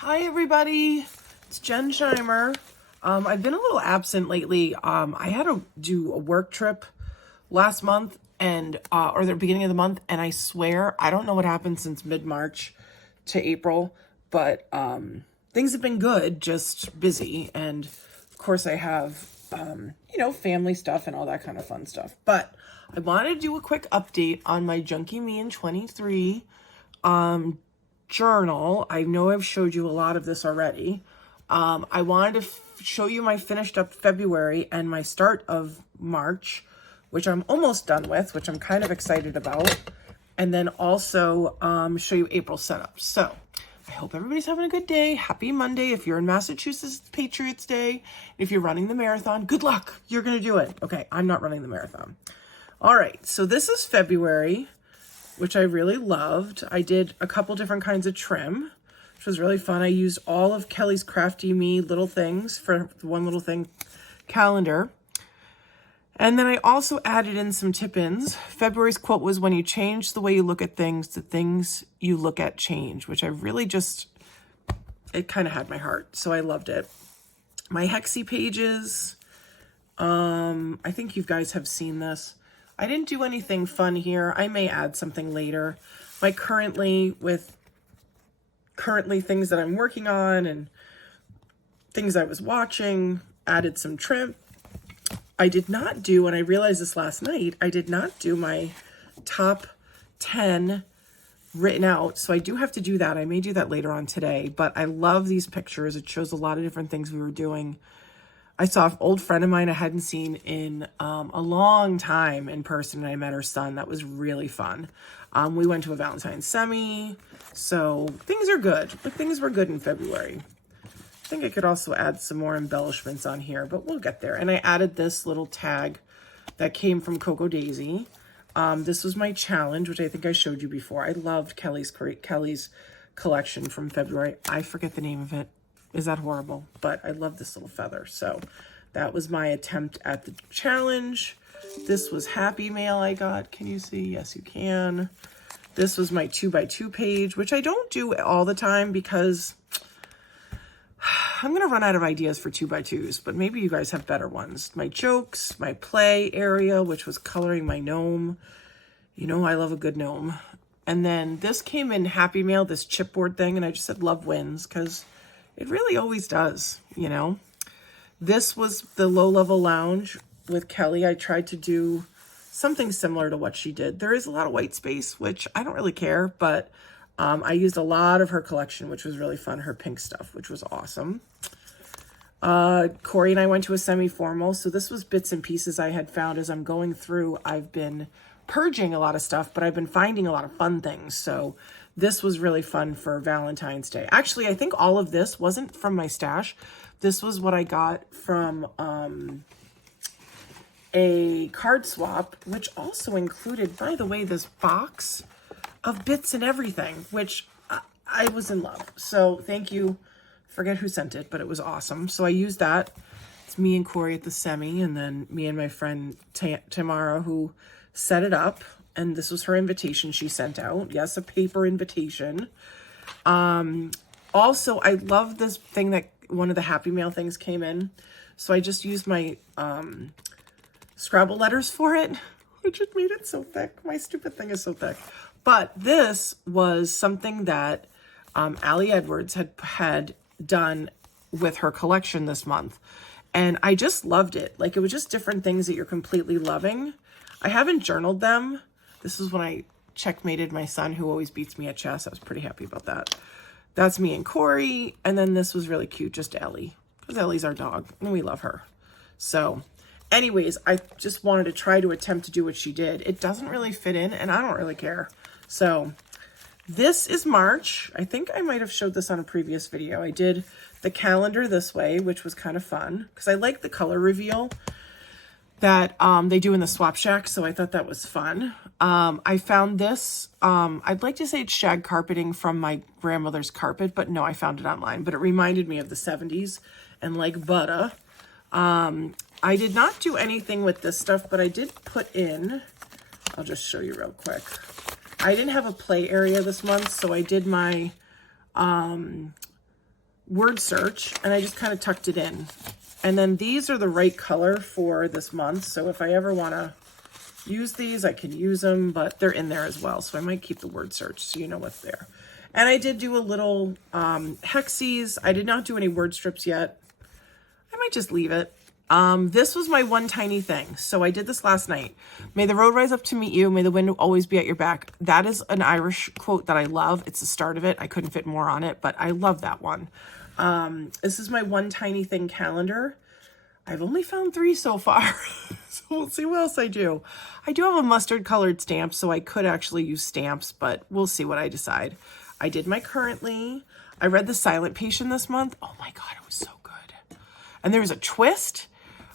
Hi everybody, it's Jen Scheimer. I've been a little absent lately. I had to do a work trip last month and or the beginning of the month, and I swear I don't know what happened since mid-March to April, but things have been good, just busy, and of course I have family stuff and all that kind of fun stuff. But I wanted to do a quick update on my Junkie Me in 23 journal. I know I've showed you a lot of this already. I wanted to show you my finished up February and my start of March, which I'm almost done with, which I'm kind of excited about. And then also show you April setup. So I hope everybody's having a good day. Happy Monday. If you're in Massachusetts, it's Patriots Day. If you're running the marathon, good luck. You're going to do it. Okay, I'm not running the marathon. All right, so this is February, which I really loved. I did a couple different kinds of trim, which was really fun. I used all of Kelly's Crafty Me little things for the one little thing calendar. And then I also added in some tip-ins. February's quote was, when you change the way you look at things, the things you look at change, which I really just, it kind of had my heart. So I loved it. My Hexy pages, I think you guys have seen this. I didn't do anything fun here. I may add something later. My currently things that I'm working on and things I was watching, added some trim. I did not do, and I realized this last night, I did not do my top 10 written out. So I do have to do that. I may do that later on today, but I love these pictures. It shows a lot of different things we were doing. I saw an old friend of mine I hadn't seen in a long time in person, and I met her son. That was really fun. We went to a Valentine's semi, so things are good. But things were good in February. I think I could also add some more embellishments on here, but we'll get there. And I added this little tag that came from Coco Daisy. This was my challenge, which I think I showed you before. I loved Kelly's collection from February. I forget the name of it. Is that horrible? But I love this little feather. So that was my attempt at the challenge. This was Happy Mail I got. Can you see? Yes, you can. This was my 2x2 page, which I don't do all the time because I'm going to run out of ideas for 2x2s, but maybe you guys have better ones. My jokes, my play area, which was coloring my gnome. You know, I love a good gnome. And then this came in Happy Mail, this chipboard thing, and I just said love wins because it really always does, you know. This was the low-level lounge with Kelly. I tried to do something similar to what she did. There is a lot of white space, which I don't really care, but I used a lot of her collection, which was really fun, her pink stuff, which was awesome. Corey and I went to a semi-formal, so this was bits and pieces I had found as I'm going through. I've been purging a lot of stuff, but I've been finding a lot of fun things, so this was really fun for Valentine's Day. Actually, I think all of this wasn't from my stash. This was what I got from a card swap, which also included, by the way, this box of bits and everything, which I was in love. So thank you. Forget who sent it, but it was awesome. So I used that. It's me and Corey at the semi, and then me and my friend Tamara who set it up. And this was her invitation she sent out. Yes, a paper invitation. Also, I love this thing that one of the Happy Mail things came in. So I just used my Scrabble letters for it, which it made it so thick. My stupid thing is so thick. But this was something that Allie Edwards had done with her collection this month. And I just loved it. Like, it was just different things that you're completely loving. I haven't journaled them. This is when I checkmated my son, who always beats me at chess. I was pretty happy about that. That's me and Corey. And then this was really cute, just Ellie, because Ellie's our dog and we love her. So anyways, I just wanted to try to attempt to do what she did. It doesn't really fit in, and I don't really care. So this is March. I think I might have showed this on a previous video. I did the calendar this way, which was kind of fun because I like the color reveal that they do in the Swap Shack, so I thought that was fun. I found this, I'd like to say it's shag carpeting from my grandmother's carpet, but no, I found it online. But it reminded me of the 70s and like butter. I did not do anything with this stuff, but I did put in, I'll just show you real quick. I didn't have a play area this month, so I did my word search, and I just kind of tucked it in. And then these are the right color for this month. So if I ever want to use these, I can use them, but they're in there as well. So I might keep the word search so you know what's there. And I did do a little hexies. I did not do any word strips yet. I might just leave it. This was my one tiny thing. So I did this last night. May the road rise up to meet you. May the wind always be at your back. That is an Irish quote that I love. It's the start of it. I couldn't fit more on it, but I love that one. This is my one tiny thing calendar. I've only found 3 so far, so we'll see what else I do. I do have a mustard colored stamp, so I could actually use stamps, but we'll see what I decide. I did my currently. I read The Silent Patient this month. Oh my God, it was so good. And there was a twist.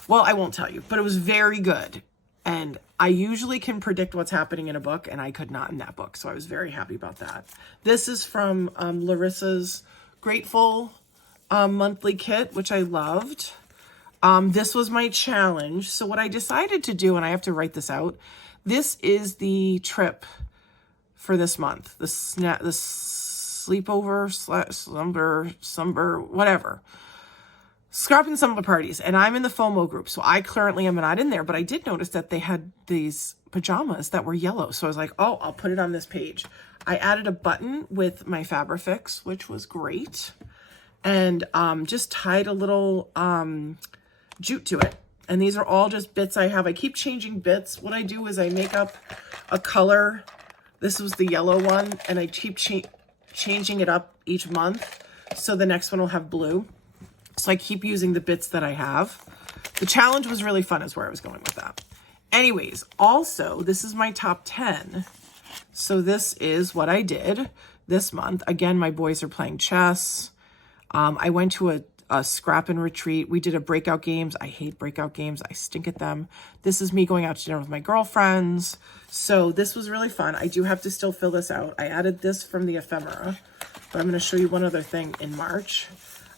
Well, I won't tell you, but it was very good. And I usually can predict what's happening in a book, and I could not in that book, so I was very happy about that. This is from Larissa's Grateful monthly kit, which I loved. This was my challenge. So what I decided to do, and I have to write this out, this is the trip for this month. The sleepover, slumber, whatever. Scrap and Slumber parties. And I'm in the FOMO group. So I currently am not in there, but I did notice that they had these pajamas that were yellow. So I was like, oh, I'll put it on this page. I added a button with my Fabrifix, which was great. And just tied a little jute to it. And these are all just bits I have. I keep changing bits. What I do is I make up a color. This was the yellow one, and I keep changing it up each month. So the next one will have blue. So I keep using the bits that I have. The challenge was really fun is where I was going with that. Anyways, also, this is my top 10. So this is what I did this month. Again, my boys are playing chess. I went to a scrap and retreat. We did a breakout games. I hate breakout games. I stink at them. This is me going out to dinner with my girlfriends. So this was really fun. I do have to still fill this out. I added this from the ephemera, but I'm going to show you one other thing in March.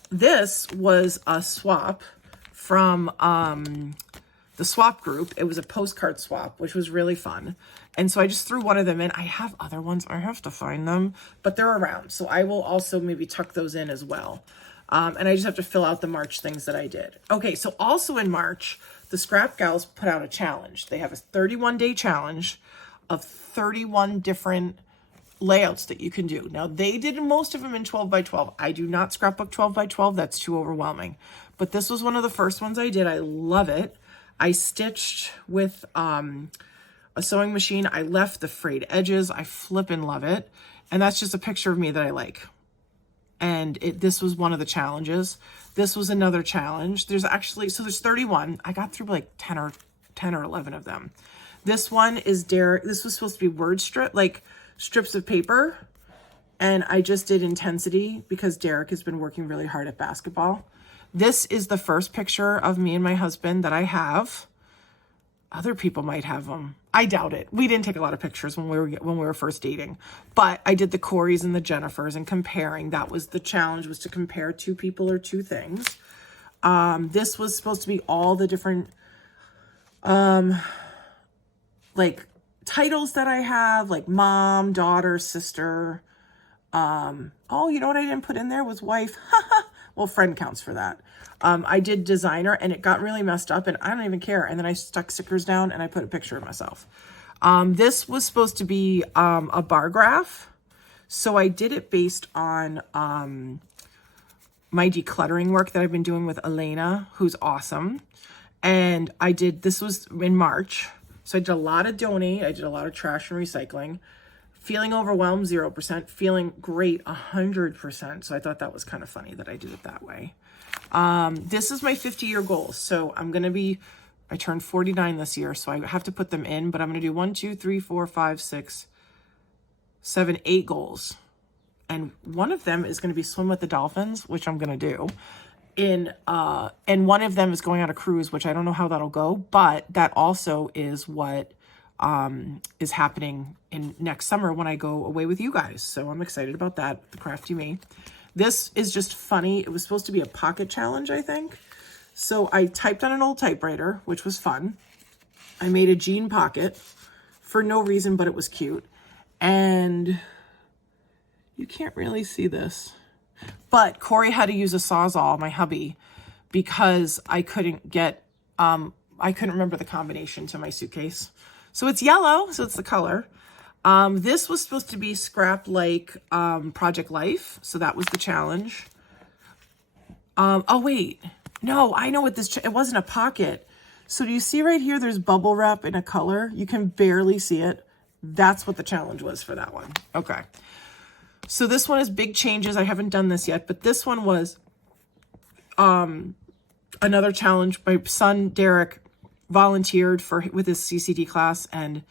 This was a swap from the swap group. It was a postcard swap, which was really fun. And so I just threw one of them in. I have other ones. I have to find them, but they're around. So I will also maybe tuck those in as well. And I just have to fill out the March things that I did. Okay, so also in March, the Scrap Gals put out a challenge. They have a 31-day challenge of 31 different layouts that you can do. Now, they did most of them in 12 by 12. I do not scrapbook 12 by 12. That's too overwhelming. But this was one of the first ones I did. I love it. I stitched with a sewing machine. I left the frayed edges. I flippin' love it. And that's just a picture of me that I like. And this was one of the challenges. This was another challenge. There's actually, so there's 31. I got through like 10 or 11 of them. This one is Derek. This was supposed to be word strip, like strips of paper. And I just did intensity because Derek has been working really hard at basketball. This is the first picture of me and my husband that I have. Other people might have them. I doubt it. We didn't take a lot of pictures when we were first dating, but I did the Corys and the Jennifers and comparing. That was the challenge, was to compare 2 people or 2 things. This was supposed to be all the different like titles that I have, like mom, daughter, sister. Oh, you know what I didn't put in there was wife. Well, friend counts for that. I did designer and it got really messed up and I don't even care. And then I stuck stickers down and I put a picture of myself. This was supposed to be a bar graph. So I did it based on my decluttering work that I've been doing with Elena, who's awesome. And this was in March. So I did a lot of donate. I did a lot of trash and recycling. Feeling overwhelmed, 0%. Feeling great, 100%. So I thought that was kind of funny that I did it that way. This is my 50-year goal. So I turned 49 this year, so I have to put them in, but I'm going to do 1, 2, 3, 4, 5, 6, 7, 8 goals. And one of them is going to be swim with the dolphins, which I'm going to do. And one of them is going on a cruise, which I don't know how that'll go, but that also is what is happening in next summer when I go away with you guys. So I'm excited about that, the Crafty Me. This is just funny. It was supposed to be a pocket challenge, I think. So I typed on an old typewriter, which was fun. I made a jean pocket for no reason, but it was cute. And you can't really see this. But Corey had to use a Sawzall, my hubby, because I couldn't get, I couldn't remember the combination to my suitcase. So it's yellow, so it's the color. This was supposed to be scrap like Project Life, so that was the challenge. Oh wait, no, I know what this, it wasn't a pocket. So do you see right here, there's bubble wrap in a color? You can barely see it. That's what the challenge was for that one. Okay. So this one is big changes. I haven't done this yet, but this one was another challenge. My son, Derek, volunteered with his CCD class, and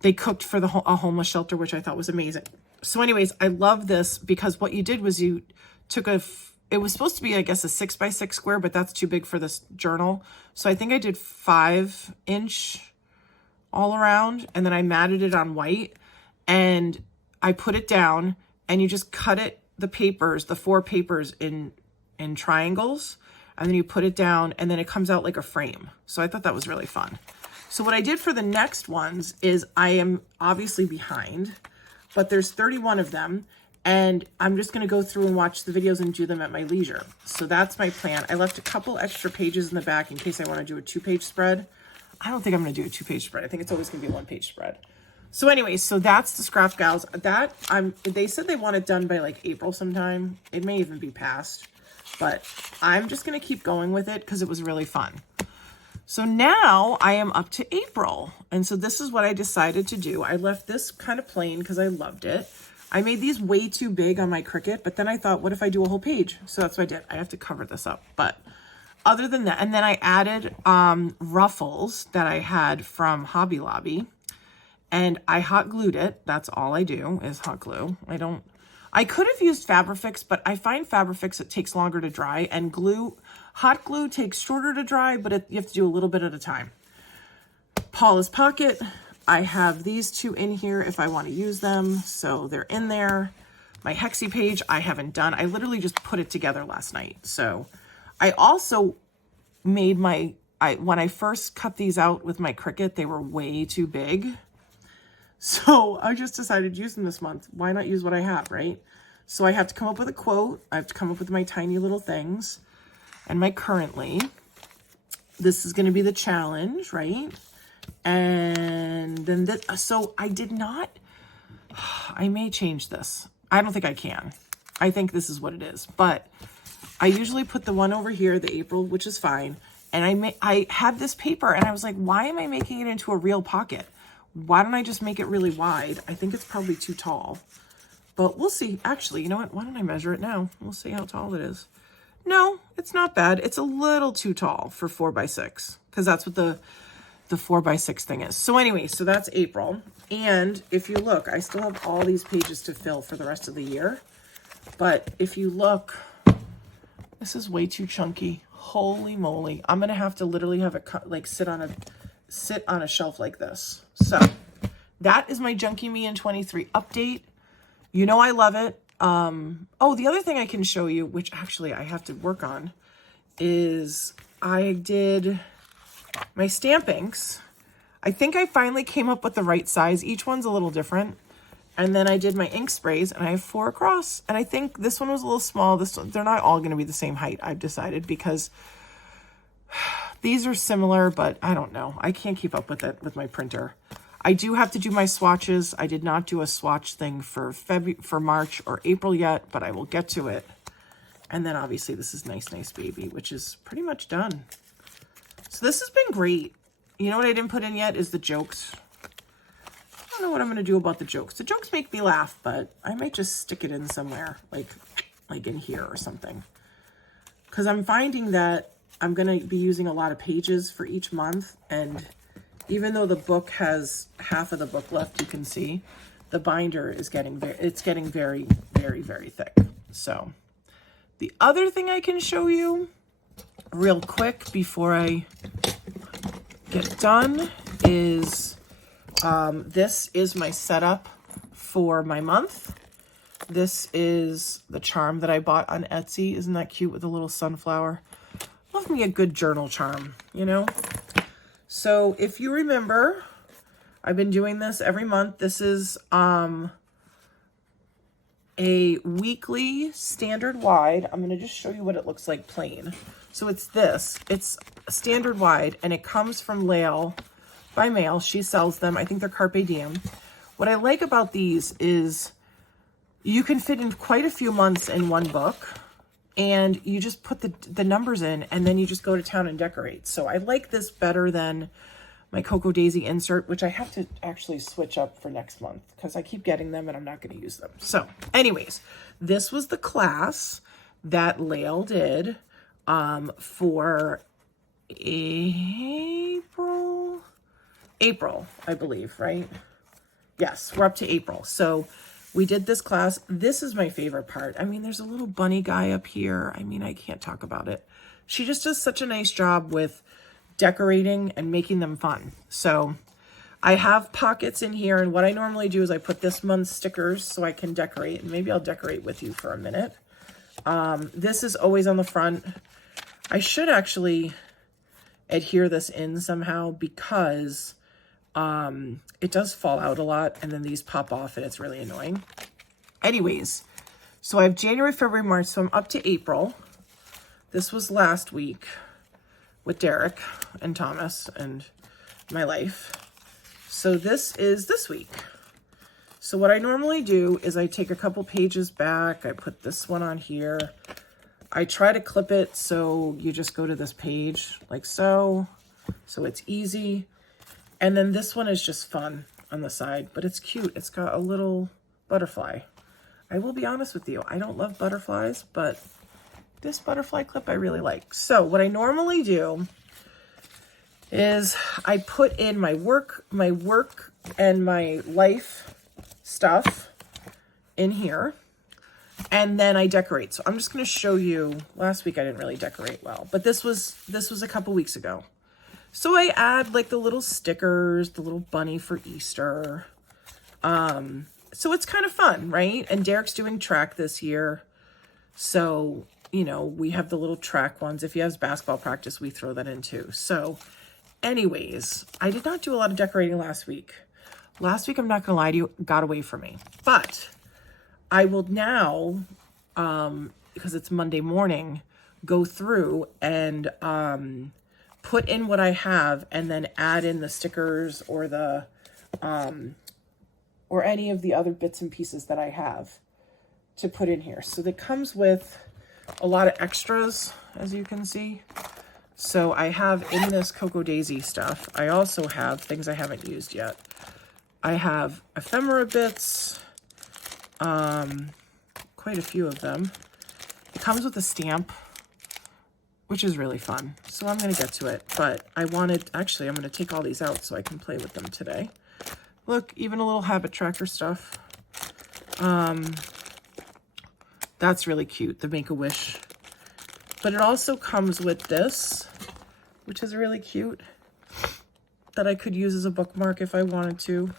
they cooked for a homeless shelter, which I thought was amazing. So anyways, I love this because what you did was you took it was supposed to be, I guess, a 6x6 square, but that's too big for this journal. So I think I did 5-inch all around, and then I matted it on white, and I put it down, and you just cut it, the papers, the 4 papers in triangles, and then you put it down, and then it comes out like a frame. So I thought that was really fun. So what I did for the next ones is I am obviously behind, but there's 31 of them, and I'm just going to go through and watch the videos and do them at my leisure. So that's my plan. I left a couple extra pages in the back in case I want to do a 2-page spread. I don't think I'm going to do a 2-page spread. I think it's always going to be a 1-page spread. So anyways, so that's the Scrap Gals. They said they want it done by like April sometime. It may even be past, but I'm just going to keep going with it because it was really fun. So now I am up to April. And so this is what I decided to do. I left this kind of plain because I loved it. I made these way too big on my Cricut, but then I thought, what if I do a whole page? So that's what I did. I have to cover this up. But other than that, and then I added ruffles that I had from Hobby Lobby, and I hot glued it. That's all I do is hot glue. I could have used Fabrifix, but I find Fabrifix, it takes longer to dry, and hot glue takes shorter to dry, but you have to do a little bit at a time. Paula's Pocket. I have these 2 in here if I want to use them, so they're in there. My Hexie page I haven't done. I literally just put it together last night. So I also made when I first cut these out with my Cricut, they were way too big. So I just decided to use them this month. Why not use what I have, right? So I have to come up with a quote. I have to come up with my tiny little things. And my currently, this is going to be the challenge, right? And then this, so I may change this. I don't think I can. I think this is what it is, but I usually put the one over here, the April, which is fine. And I had this paper and I was like, why am I making it into a real pocket? Why don't I just make it really wide? I think it's probably too tall, but we'll see. Actually, you know what? Why don't I measure it now? We'll see how tall it is. No, it's not bad. It's a little too tall for 4x6 because that's what the 4x6 thing is. So anyway, so that's April. And if you look, I still have all these pages to fill for the rest of the year. But if you look, this is way too chunky. Holy moly. I'm going to have to literally have it like sit on a shelf like this. So that is my Junkie Me in 23 update. You know, I love it. Oh, the other thing I can show you, which actually I have to work on, is I did my stamp inks. I think I finally came up with the right size. Each one's a little different. And then I did my ink sprays, and I have 4 across. And I think this one was a little small. They're not all going to be the same height, I've decided, because these are similar, but I don't know. I can't keep up with it with my printer. I do have to do my swatches. I did not do a swatch thing for March or April yet, but I will get to it. And then obviously this is Nice Nice Baby, which is pretty much done. So this has been great. You know what I didn't put in yet is the jokes. I don't know what I'm going to do about the jokes. The jokes make me laugh, but I might just stick it in somewhere, like in here or something. Because I'm finding that I'm going to be using a lot of pages for each month, and even though the book has half of the book left, you can see the binder is getting very, very, very thick. So the other thing I can show you real quick before I get done is this is my setup for my month. This is the charm that I bought on Etsy. Isn't that cute with a little sunflower? Love me a good journal charm, you know? So if you remember, I've been doing this every month. This is a weekly standard wide. I'm going to just show you what it looks like plain. So it's this. It's a standard wide, and it comes from Lael by mail. She sells them. I think they're Carpe Diem. What I like about these is you can fit in quite a few months in one book, and you just put the numbers in, and then you just go to town and decorate. So I like this better than my Cocoa Daisy insert, which I have to actually switch up for next month because I keep getting them and I'm not going to use them. So anyways, this was the class that Lael did for April, I believe, right? Yes, we're up to April. So we did this class. This is my favorite part. I mean, there's a little bunny guy up here. I mean, I can't talk about it. She just does such a nice job with decorating and making them fun. So I have pockets in here, and what I normally do is I put this month's stickers so I can decorate, and maybe I'll decorate with you for a minute. This is always on the front. I should actually adhere this in somehow because it does fall out a lot, and then these pop off and it's really annoying. Anyways, so I have January, February, March, so I'm up to April. This was last week with Derek and Thomas and my life. So this is this week. So what I normally do is I take a couple pages back. I put this one on here. I try to clip it so you just go to this page like so. So it's easy. And then this one is just fun on the side, but it's cute. It's got a little butterfly. I will be honest with you. I don't love butterflies, but this butterfly clip I really like. So what I normally do is I put in my work and my life stuff in here, and then I decorate. So I'm just going to show you. Last week I didn't really decorate well, but this was a couple weeks ago. So I add like the little stickers, the little bunny for Easter. So it's kind of fun, right? And Derek's doing track this year. So, you know, we have the little track ones. If he has basketball practice, we throw that in too. So anyways, I did not do a lot of decorating last week. Last week, I'm not going to lie to you, got away from me. But I will now, because it's Monday morning, go through and put in what I have and then add in the stickers or the or any of the other bits and pieces that I have to put in here. So that comes with a lot of extras, as you can see. So I have in this Cocoa Daisy stuff, I also have things I haven't used yet. I have ephemera bits, quite a few of them. It comes with a stamp, which is really fun. So I'm going to get to it, but I'm going to take all these out so I can play with them today. Look, even a little habit tracker stuff. That's really cute, the Make-A-Wish. But it also comes with this, which is really cute, that I could use as a bookmark if I wanted to.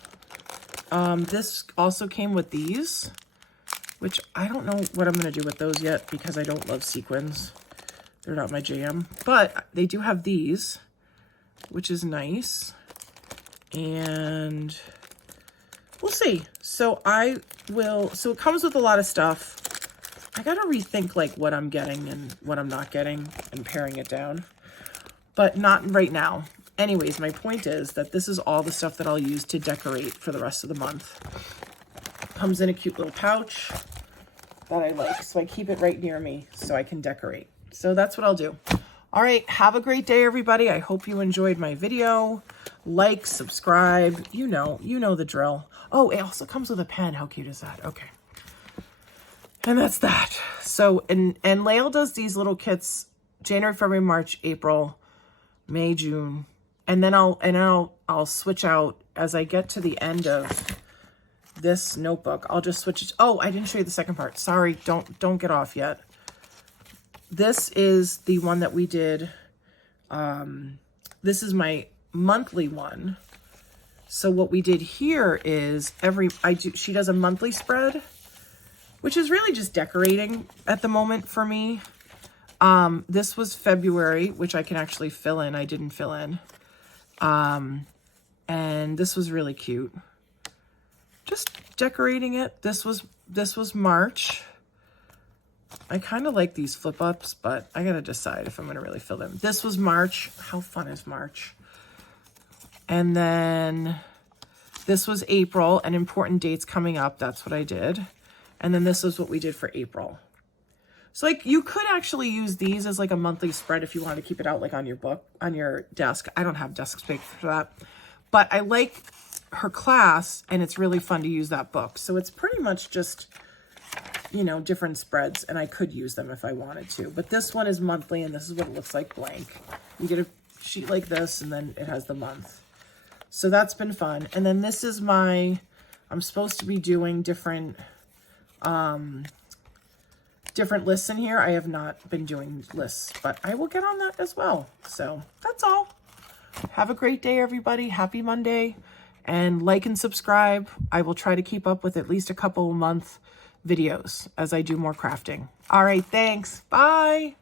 This also came with these, which I don't know what I'm going to do with those yet because I don't love sequins. They're not my jam. But they do have these, which is nice. And we'll see. So it comes with a lot of stuff. I got to rethink like what I'm getting and what I'm not getting and paring it down. But not right now. Anyways, my point is that this is all the stuff that I'll use to decorate for the rest of the month. Comes in a cute little pouch that I like. So I keep it right near me so I can decorate. So that's what I'll do. All right, have a great day, everybody. I hope you enjoyed my video. Like, subscribe, you know the drill. Oh, it also comes with a pen. How cute is that? Okay. And that's that. So, and Lael does these little kits January, February, March, April, May, June. And then I'll switch out as I get to the end of this notebook. I'll just switch it. Oh, I didn't show you the second part. Sorry, don't get off yet. This is the one that we did. This is my monthly one. So what we did here is she does a monthly spread, which is really just decorating at the moment for me. This was February, which I can actually fill in. I didn't fill in. And this was really cute. just decorating it. This was March. I kind of like these flip ups, but I gotta decide if I'm gonna really fill them. This was March. How fun is March? And then this was April, and important dates coming up. That's what I did. And then this is what we did for April. So like you could actually use these as like a monthly spread if you want to keep it out like on your book, on your desk. I don't have desk space for that, but I like her class and it's really fun to use that book. So it's pretty much just, you know, different spreads, and I could use them if I wanted to. But this one is monthly, and this is what it looks like blank. You get a sheet like this, and then it has the month. So that's been fun. And then this is I'm supposed to be doing different lists in here. I have not been doing lists, but I will get on that as well. So that's all. Have a great day, everybody. Happy Monday. And like and subscribe. I will try to keep up with at least a couple month videos as I do more crafting. All right, thanks. Bye.